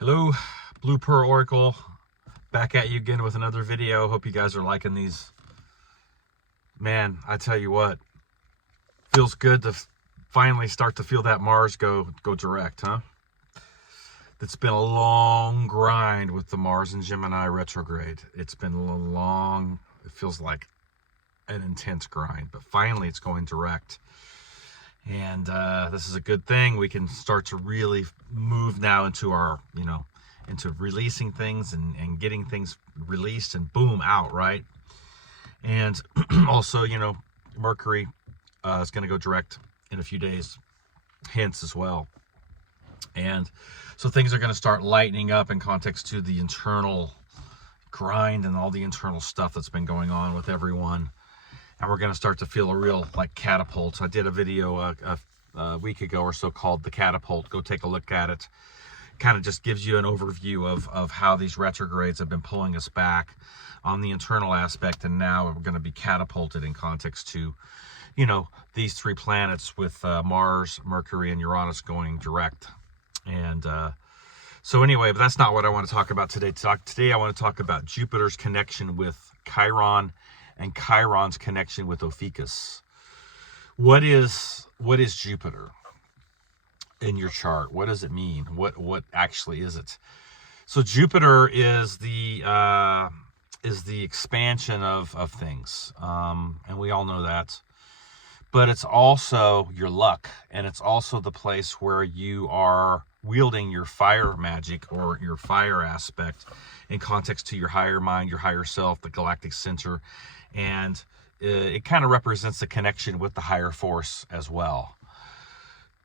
Hello, Blue Pearl Oracle, back at you again with another video. Hope you guys are liking these. Man, I tell you what, feels good to finally start to feel that Mars go direct, huh? It's been a long grind with the Mars and Gemini retrograde. It's been a long, it feels like an intense grind, but finally it's going direct. And this is a good thing. We can start to really move now into our, into releasing things and getting things released and boom, out, right? And also, Mercury is going to go direct in a few days, hence as well. And so things are going to start lightening up in context to the internal grind and all the internal stuff that's been going on with everyone. And we're going to start to feel a real catapult. I did a video a week ago or so called The Catapult. Go take a look at it. Kind of just gives you an overview of how these retrogrades have been pulling us back on the internal aspect. And now we're going to be catapulted in context to, these three planets with Mars, Mercury, and Uranus going direct. And so anyway, but that's not what I want to talk about today. Today I want to talk about Jupiter's connection with Chiron and Chiron's connection with Ophiuchus. What is Jupiter in your chart? What does it mean? What actually is it? So Jupiter is the expansion of things, and we all know that. But it's also your luck, and it's also the place where you are wielding your fire magic or your fire aspect in context to your higher mind, your higher self, the galactic center. And it kind of represents the connection with the higher force as well.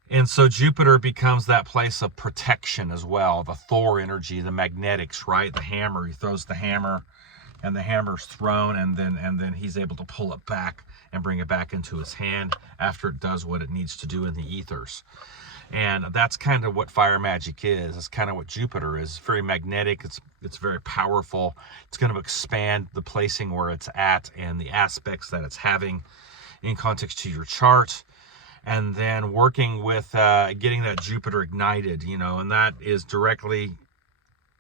And so Jupiter becomes that place of protection as well. The Thor energy, the magnetics, right? The hammer, he throws the hammer and the hammer's thrown, and then he's able to pull it back and bring it back into his hand after it does what it needs to do in the ethers. And that's kind of what fire magic is. It's kind of what Jupiter is. It's very magnetic. It's very powerful. It's going to expand the placing where it's at and the aspects that it's having in context to your chart. And then working with getting that Jupiter ignited, and that is directly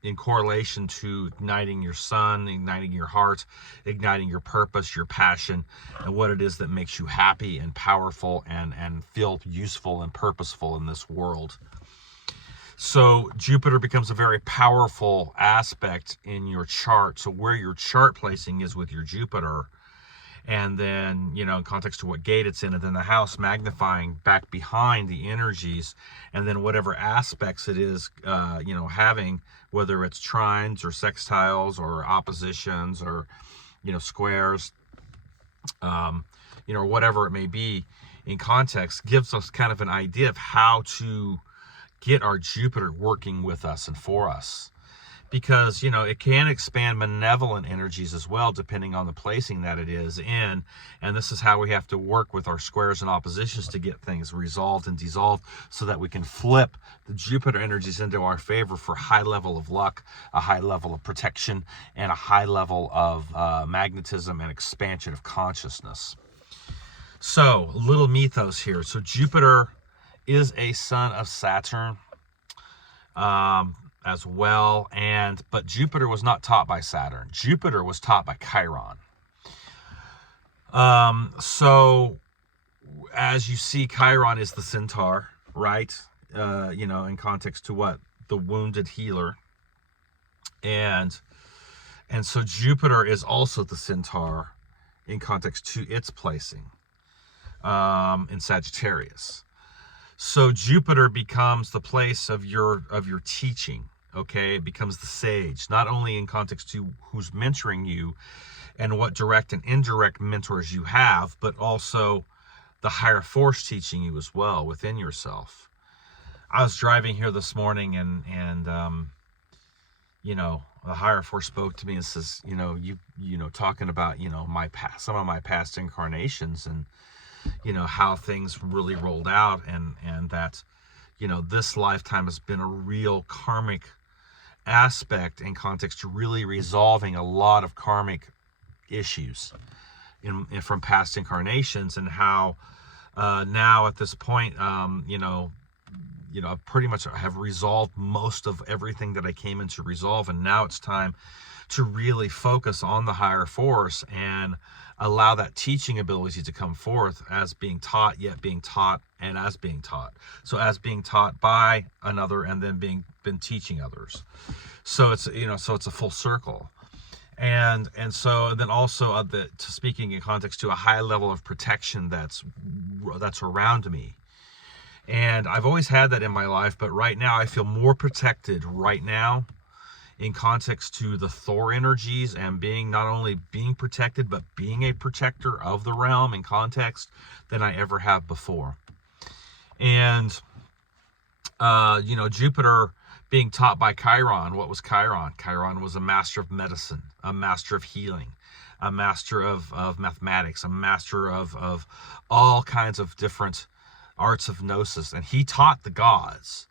in correlation to igniting your sun, igniting your heart, igniting your purpose, your passion, and what it is that makes you happy and powerful and feel useful and purposeful in this world. So Jupiter becomes a very powerful aspect in your chart. So where your chart placing is with your Jupiter, and then, in context to what gate it's in, and then the house magnifying back behind the energies, and then whatever aspects it is, having, whether it's trines or sextiles or oppositions or, squares, or whatever it may be in context, gives us kind of an idea of how to get our Jupiter working with us and for us. Because, it can expand malevolent energies as well, depending on the placing that it is in. And this is how we have to work with our squares and oppositions to get things resolved and dissolved so that we can flip the Jupiter energies into our favor for high level of luck, a high level of protection, and a high level of magnetism and expansion of consciousness. So, a little mythos here. So Jupiter is a son of Saturn. As well, but Jupiter was not taught by Saturn. Jupiter was taught by Chiron. So as you see, Chiron is the centaur, right? In context to what? The wounded healer. And so Jupiter is also the centaur in context to its placing in Sagittarius. So Jupiter becomes the place of your teaching. Okay, it becomes the sage, not only in context to who's mentoring you and what direct and indirect mentors you have, but also the higher force teaching you as well within yourself. I was driving here this morning and the higher force spoke to me and says, talking about, my past, some of my past incarnations and, how things really rolled out and that, this lifetime has been a real karmic aspect in context to really resolving a lot of karmic issues from past incarnations, and how now at this point, you know, I pretty much have resolved most of everything that I came in to resolve, and now it's time to really focus on the higher force and allow that teaching ability to come forth as being taught, yet being taught, and as being taught. So as being taught by another, and then been teaching others. So it's, you know, so it's a full circle. And so then also speaking in context to a high level of protection that's around me. And I've always had that in my life, but right now I feel more protected right now in context to the Thor energies, and being not only being protected, but being a protector of the realm in context than I ever have before. And, you know, Jupiter being taught by Chiron. What was Chiron? Chiron was a master of medicine, a master of healing, a master of mathematics, a master of all kinds of different arts of gnosis. And he taught the gods.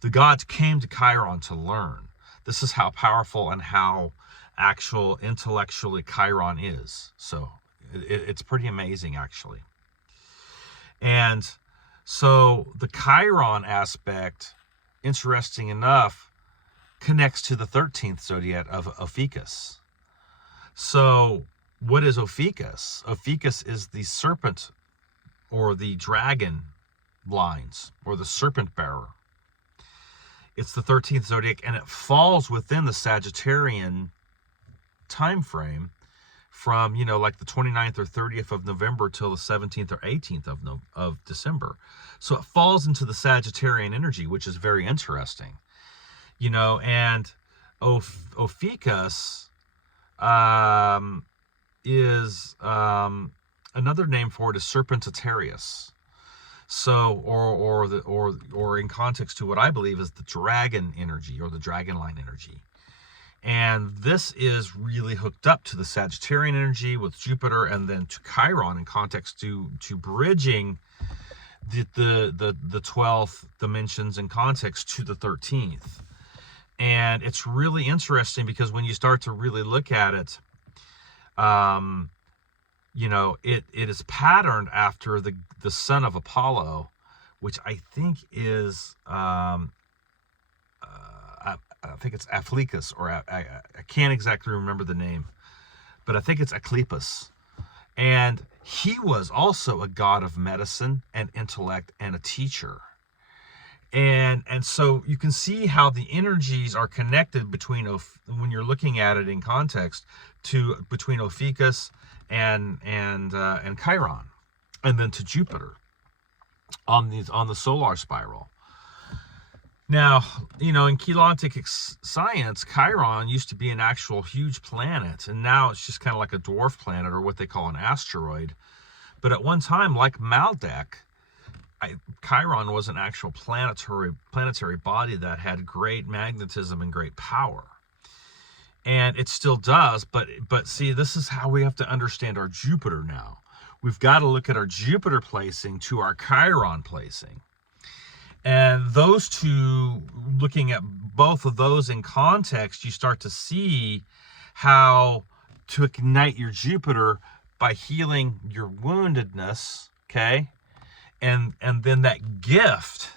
The gods came to Chiron to learn. This is how powerful and how actual intellectually Chiron is. So it's pretty amazing, actually. And so the Chiron aspect, interesting enough, connects to the 13th zodiac of Ophiuchus. So what is Ophiuchus? Ophiuchus is the serpent or the dragon lines, or the serpent bearer. It's the 13th zodiac, and it falls within the Sagittarian time frame from, you know, like the 29th or 30th of November till the 17th or 18th of December. So it falls into the Sagittarian energy, which is very interesting, you know. And Ophiuchus is another name for it is Serpentarius. So, or in context to what I believe is the dragon energy, or the dragon line energy. And this is really hooked up to the Sagittarian energy with Jupiter, and then to Chiron in context to bridging the 12th dimensions in context to the 13th. And it's really interesting because when you start to really look at it, you know, it is patterned after the son of Apollo, which I think is, I think it's Ophiuchus, or I can't exactly remember the name, but I think it's Asclepius. And he was also a god of medicine and intellect and a teacher. And so you can see how the energies are connected between, when you're looking at it in context, between Ophiuchus and Chiron, and then to Jupiter on the solar spiral. Now, you know, in Keylontic science, Chiron used to be an actual huge planet, and now it's just kind of like a dwarf planet, or what they call an asteroid. But at one time, like Maldek, Chiron was an actual planetary body that had great magnetism and great power. And it still does, but see, this is how we have to understand our Jupiter now. We've got to look at our Jupiter placing to our Chiron placing. And those two, looking at both of those in context, you start to see how to ignite your Jupiter by healing your woundedness, okay? And then that gift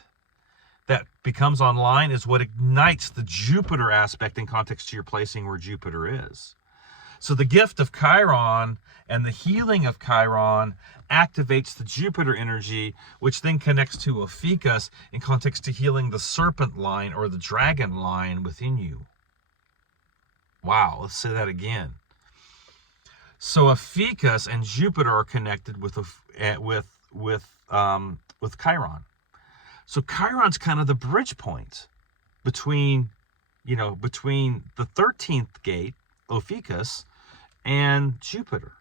that becomes online is what ignites the Jupiter aspect in context to your placing where Jupiter is. So the gift of Chiron and the healing of Chiron activates the Jupiter energy, which then connects to Ophiuchus in context to healing the serpent line, or the dragon line within you. Wow, let's say that again. So Ophiuchus and Jupiter are connected with Chiron. So Chiron's kind of the bridge point between the 13th gate, Ophiuchus, and Jupiter.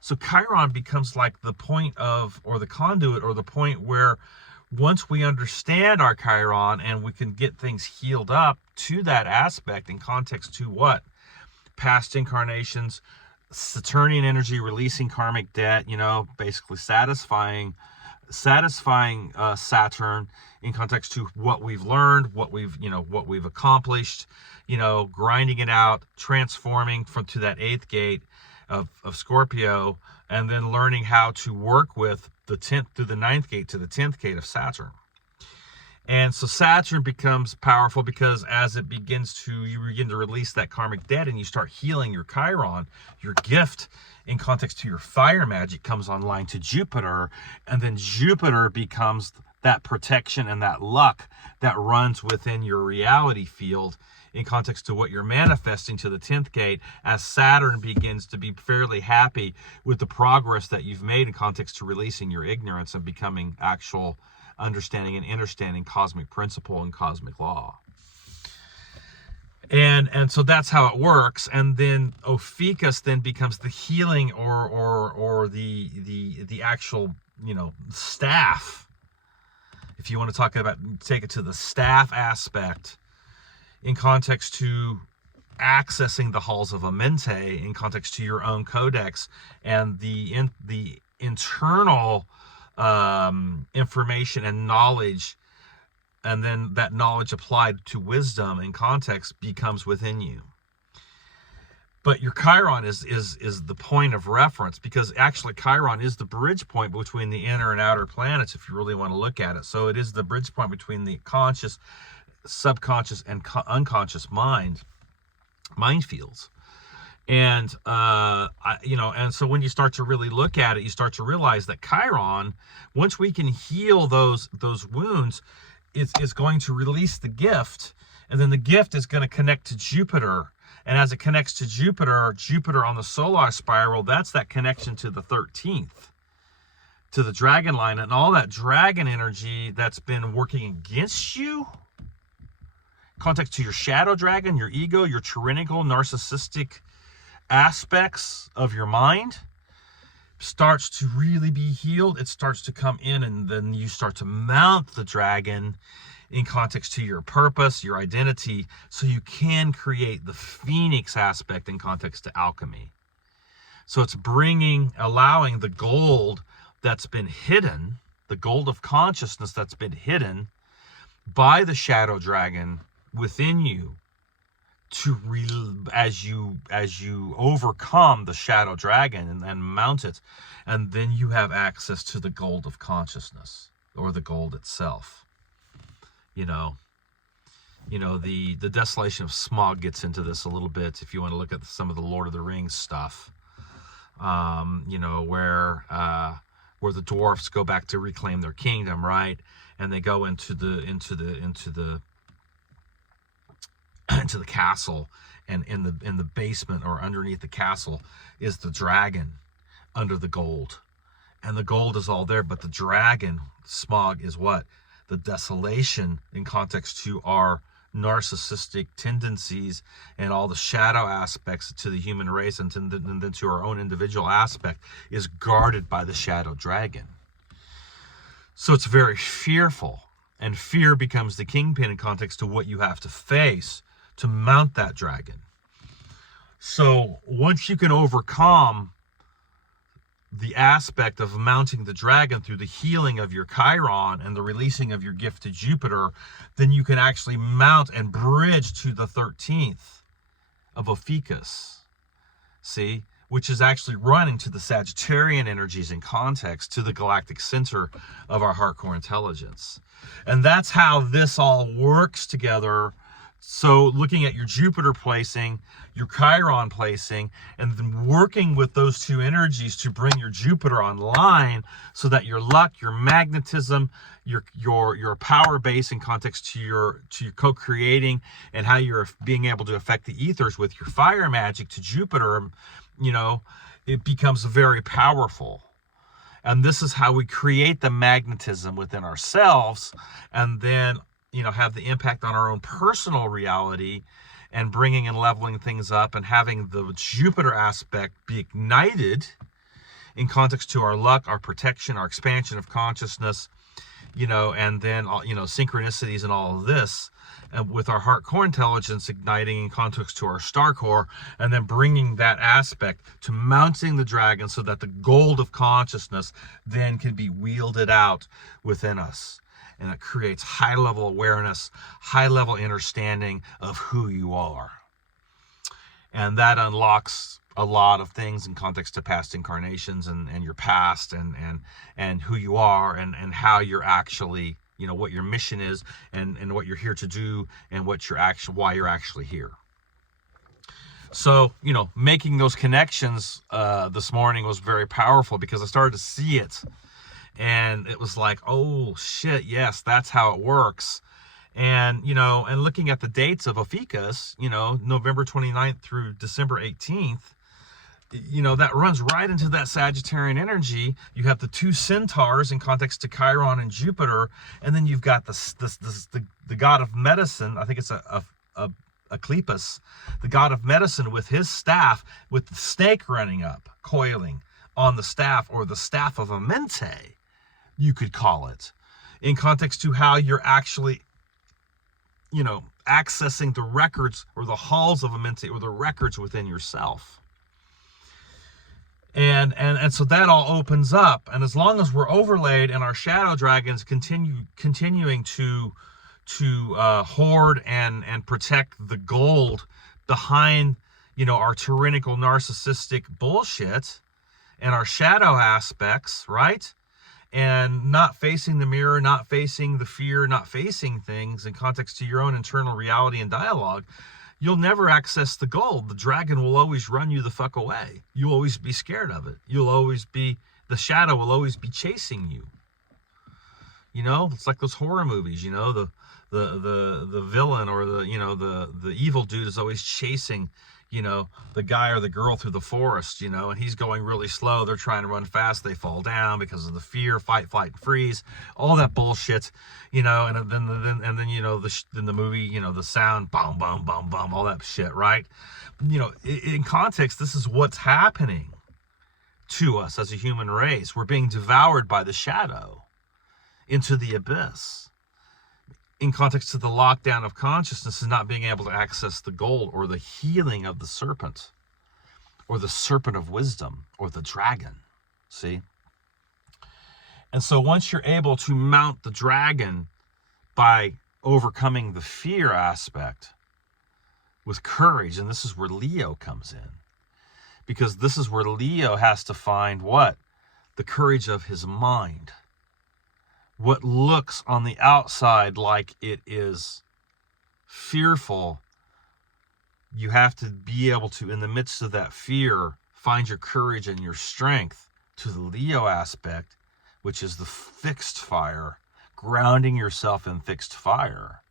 So Chiron becomes like the point of, or the conduit, or the point where once we understand our Chiron and we can get things healed up to that aspect in context to what? Past incarnations, Saturnian energy, releasing karmic debt, you know, basically satisfying Saturn in context to what we've learned, what we've accomplished, you know, grinding it out, transforming to that 8th gate of Scorpio, and then learning how to work with the 10th through the 9th gate to the 10th gate of Saturn. And so Saturn becomes powerful because as it begins to, you begin to release that karmic debt and you start healing your Chiron, your gift in context to your fire magic comes online to Jupiter. And then Jupiter becomes that protection and that luck that runs within your reality field in context to what you're manifesting to the 10th gate, as Saturn begins to be fairly happy with the progress that you've made in context to releasing your ignorance and becoming actual understanding and understanding cosmic principle and cosmic law. And so that's how it works. And then Ophiuchus then becomes the healing or the actual, staff. If you want to talk about, take it to the staff aspect in context to accessing the halls of Amente, in context to your own codex and the internal information and knowledge, and then that knowledge applied to wisdom and context becomes within you. But your Chiron is the point of reference, because actually Chiron is the bridge point between the inner and outer planets, if you really want to look at it. So it is the bridge point between the conscious, subconscious, and unconscious mind fields. And and so when you start to really look at it, you start to realize that Chiron, once we can heal those wounds, it's going to release the gift, and then the gift is going to connect to Jupiter. And as it connects to Jupiter on the solar spiral, that's that connection to the 13th, to the dragon line, and all that dragon energy that's been working against you, context to your shadow dragon, your ego, your tyrannical, narcissistic aspects of your mind, starts to really be healed. It starts to come in, and then you start to mount the dragon in context to your purpose, your identity, so you can create the phoenix aspect in context to alchemy. So it's allowing the gold that's been hidden, the gold of consciousness that's been hidden by the shadow dragon within you, to as you overcome the shadow dragon and mount it, and then you have access to the gold of consciousness, or the gold itself. The Desolation of Smog gets into this a little bit if you want to look at some of the Lord of the Rings stuff. Where the dwarfs go back to reclaim their kingdom, right? And they go into the castle, and in the basement or underneath the castle is the dragon under the gold, and the gold is all there, but the dragon Smog is what? The desolation in context to our narcissistic tendencies and all the shadow aspects to the human race, and then to our own individual aspect, is guarded by the shadow dragon. So it's very fearful, and fear becomes the kingpin in context to what you have to face to mount that dragon. So once you can overcome the aspect of mounting the dragon through the healing of your Chiron and the releasing of your gift to Jupiter, then you can actually mount and bridge to the 13th of Ophiuchus, see, which is actually running to the Sagittarian energies in context to the galactic center of our heart core intelligence. And that's how this all works together. So looking at your Jupiter placing, your Chiron placing, and then working with those two energies to bring your Jupiter online, so that your luck, your magnetism, your power base in context to your co-creating, and how you're being able to affect the ethers with your fire magic to Jupiter, it becomes very powerful. And this is how we create the magnetism within ourselves, and then have the impact on our own personal reality, and bringing and leveling things up, and having the Jupiter aspect be ignited in context to our luck, our protection, our expansion of consciousness, and then, synchronicities and all of this, and with our heart core intelligence igniting in context to our star core, and then bringing that aspect to mounting the dragon, so that the gold of consciousness then can be wielded out within us. And it creates high-level awareness, high-level understanding of who you are. And that unlocks a lot of things in context to past incarnations and your past and who you are, and how you're actually, you know, what your mission is, and what you're here to do, and what you're why you're actually here. So, you know, making those connections this morning was very powerful, because I started to see it, and it was like, oh shit, yes, that's how it works. And, you know, and looking at the dates of Ophiuchus, you know, November 29th through December 18th, you know, that runs right into that Sagittarian energy. You have the two centaurs in context to Chiron and Jupiter, and then you've got the god of medicine. I think it's Ophiuchus, the god of medicine, with his staff, with the snake running up, coiling on the staff, or the staff of Amente, you could call it, in context to how you're actually, you know, accessing the records, or the halls of Amente, or the records within yourself. And so that all opens up, and as long as we're overlaid and our shadow dragons continuing to hoard and protect the gold behind, you know, our tyrannical narcissistic bullshit and our shadow aspects, right? And not facing the mirror, not facing the fear, not facing things in context to your own internal reality and dialogue, you'll never access the gold. The dragon will always run you the fuck away. You'll always be scared of it. The shadow will always be chasing you. You know, it's like those horror movies, you know, the villain, or the evil dude is always chasing, you know, the guy or the girl through the forest, you know, and he's going really slow. They're trying to run fast. They fall down because of the fear, fight, flight, freeze, all that bullshit, you know, and then you know, in the movie, you know, the sound, boom, boom, boom, boom, all that shit, right? You know, in context, this is what's happening to us as a human race. We're being devoured by the shadow into the abyss. In context to the lockdown of consciousness, and not being able to access the gold, or the healing of the serpent, or the serpent of wisdom, or the dragon. See? And so once you're able to mount the dragon by overcoming the fear aspect with courage, and this is where Leo comes in, because this is where Leo has to find what? The courage of his mind. What looks on the outside like it is fearful, you have to be able to, in the midst of that fear, find your courage and your strength to the Leo aspect, which is the fixed fire, grounding yourself in fixed fire,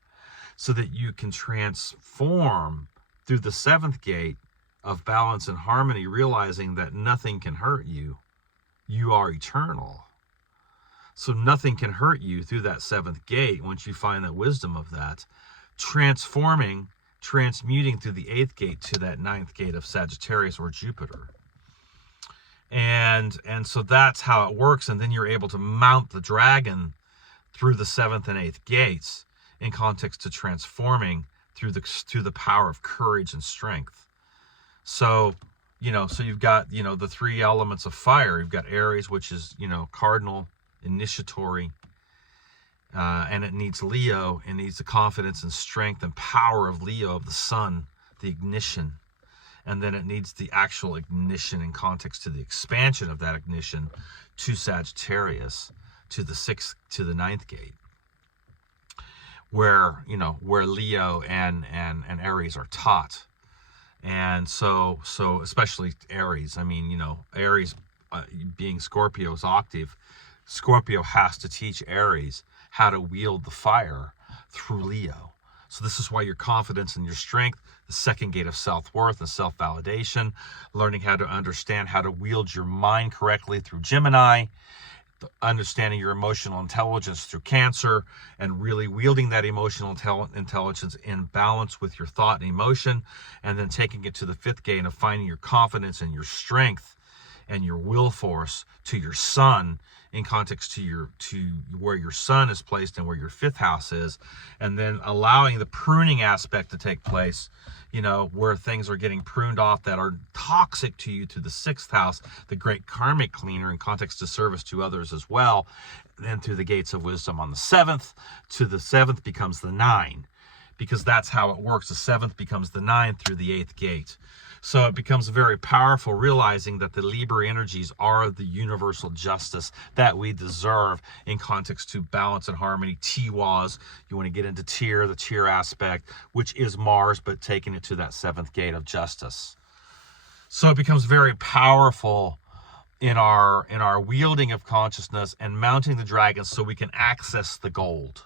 so that you can transform through the seventh gate of balance and harmony, realizing that nothing can hurt you. You are eternal. So nothing can hurt you through that seventh gate once you find that wisdom of that, transmuting through the eighth gate to that ninth gate of Sagittarius or Jupiter. And so that's how it works. And then you're able to mount the dragon through the seventh and eighth gates in context to transforming through the power of courage and strength. So, you know, so you've got, you know, the three elements of fire. You've got Aries, which is, you know, cardinal, initiatory, and it needs Leo. It needs the confidence and strength and power of Leo, of the sun, the ignition. And then it needs the actual ignition in context to the expansion of that ignition to Sagittarius, to the ninth gate, where, you know, where Leo and Aries are taught. And so especially Aries, I mean, you know, Aries being Scorpio's octave, Scorpio has to teach Aries how to wield the fire through Leo. So this is why your confidence and your strength, the second gate of self-worth and self-validation, learning how to understand how to wield your mind correctly through Gemini, understanding your emotional intelligence through Cancer, and really wielding that emotional intelligence in balance with your thought and emotion, and then taking it to the fifth gate of finding your confidence and your strength and your will force to your sun, in context to where your sun is placed and where your fifth house is, and then allowing the pruning aspect to take place, you know, where things are getting pruned off that are toxic to you, to the sixth house, the great karmic cleaner, in context to service to others as well. Then through the gates of wisdom on the seventh, to the seventh becomes the 9, because that's how it works. The seventh becomes the 9 through the eighth gate. So it becomes very powerful, realizing that the Libra energies are the universal justice that we deserve in context to balance and harmony. Tiwaz, you want to get into the Tyr aspect, which is Mars, but taking it to that 7th gate of justice. So it becomes very powerful in our wielding of consciousness and mounting the dragons so we can access the gold.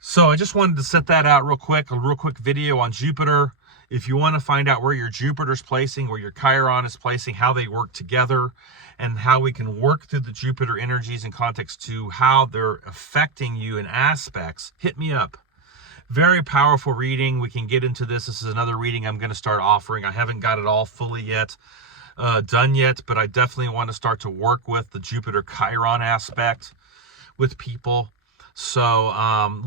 So I just wanted to set that out real quick, a real quick video on Jupiter. If you want to find out where your Jupiter's placing, where your Chiron is placing, how they work together, and how we can work through the Jupiter energies in context to how they're affecting you in aspects, hit me up. Very powerful reading. We can get into this. This is another reading I'm going to start offering. I haven't got it all fully yet done yet, but I definitely want to start to work with the Jupiter Chiron aspect with people. So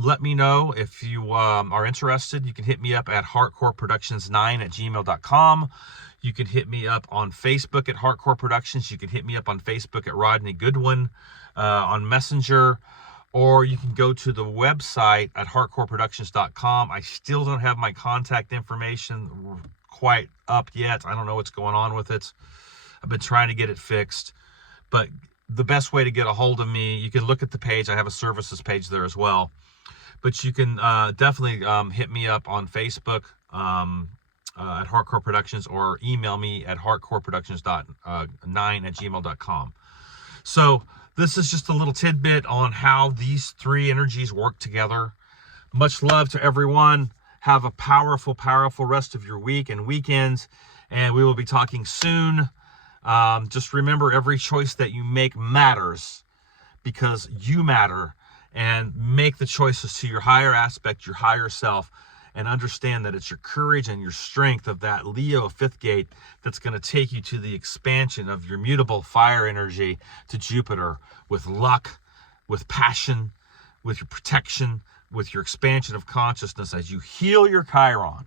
let me know if you are interested. You can hit me up at heartcoreproductions9@gmail.com. You can hit me up on Facebook at Heartcore Productions. You can hit me up on Facebook at Rodney Goodwin on Messenger, or you can go to the website at heartcoreproductions.com. I still don't have my contact information quite up yet. I don't know what's going on with it. I've been trying to get it fixed, but the best way to get a hold of me, you can look at the page. I have a services page there as well, but you can definitely hit me up on Facebook at Heartcore Productions, or email me at heartcoreproductions9@gmail.com. So this is just a little tidbit on how these three energies work together. Much love to everyone. Have a powerful, powerful rest of your week and weekend, and we will be talking soon. Just remember, every choice that you make matters, because you matter, and make the choices to your higher aspect, your higher self, and understand that it's your courage and your strength of that Leo 5th gate that's going to take you to the expansion of your mutable fire energy to Jupiter, with luck, with passion, with your protection, with your expansion of consciousness. As you heal your Chiron,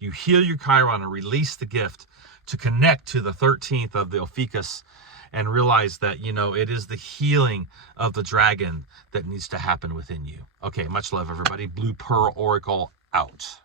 and release the gift to connect to the 13th of the Ophiuchus, and realize that, you know, it is the healing of the dragon that needs to happen within you. Okay, much love, everybody. Blue Pearl Oracle out.